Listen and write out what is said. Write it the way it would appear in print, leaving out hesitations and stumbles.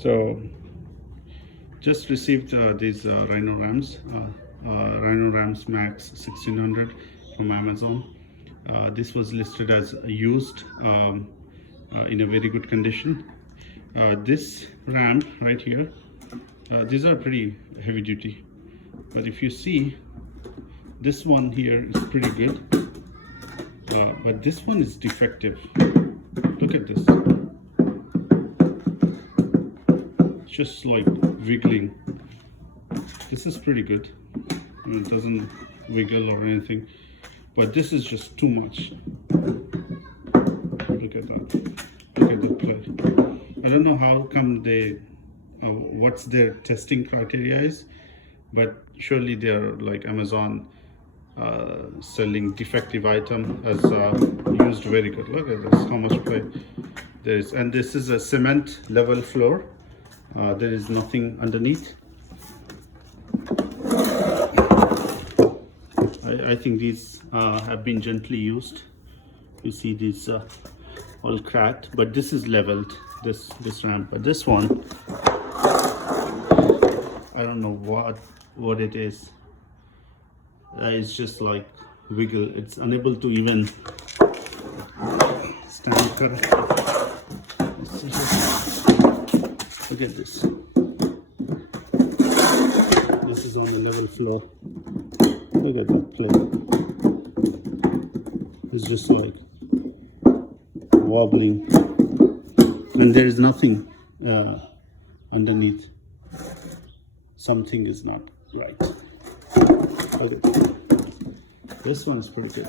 So just received these Rhino Rams, Rhino Rams Max 1600 from Amazon. This was listed as used, in a very good condition. This ram right here, these are pretty heavy duty, but if you see, this one here is pretty good, but this one is defective. Look at this. It's just like wiggling. This is pretty good. It doesn't wiggle or anything, but this is just too much. Look at that. Look at the play. I don't know how come they, what's their testing criteria is, but surely they're like Amazon, selling defective item as used very good. Look at this, how much play there is. And this is a cement level floor. There is nothing underneath. I think these have been gently used. You see these all cracked, but this is leveled, this ramp. But this one, I don't know what it is. It's just like wiggle. It's unable to even stand correctly. Look at this. This is on the level floor. Look at that play. It's just like wobbling, and there is nothing underneath. Something is not right. Okay. This one is pretty good.